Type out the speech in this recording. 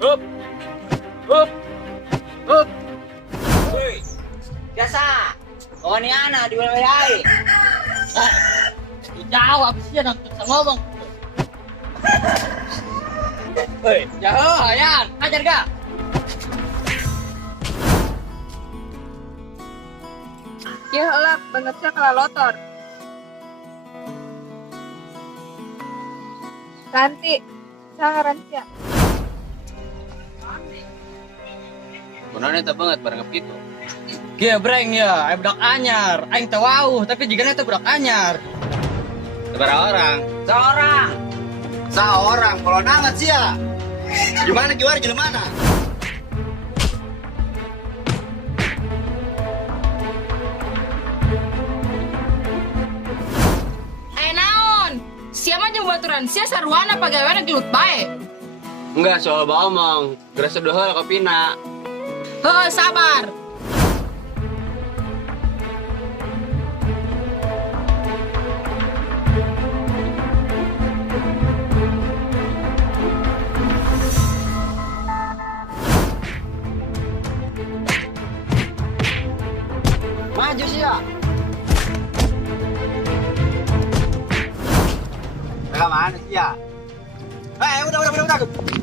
Hup, hup, hup. Woi, biasa. Oh ni anak di wilayah. Jawab sih yang bisa ngomong. Hei, jauh, Hayan, ajar gak? Ya lah, bentuknya kalah lotor. Ranti, sangat ranti ya. Gunanya tak banget barang gitu. Iya, breng ya, budak anyar. Aing tahu, tapi jika itu budak anyar. Seberapa orang? Seorang. Seorang. Kalau nangat sih ya. Gimana gimana? Naon? Siapa yang baturan? Sia sarwana pagawean gelut bae. Enggak, soal omong. Gerasa dohol kopina. Heuh, sabar. Maju sih ya. Mana sih ya? Udah.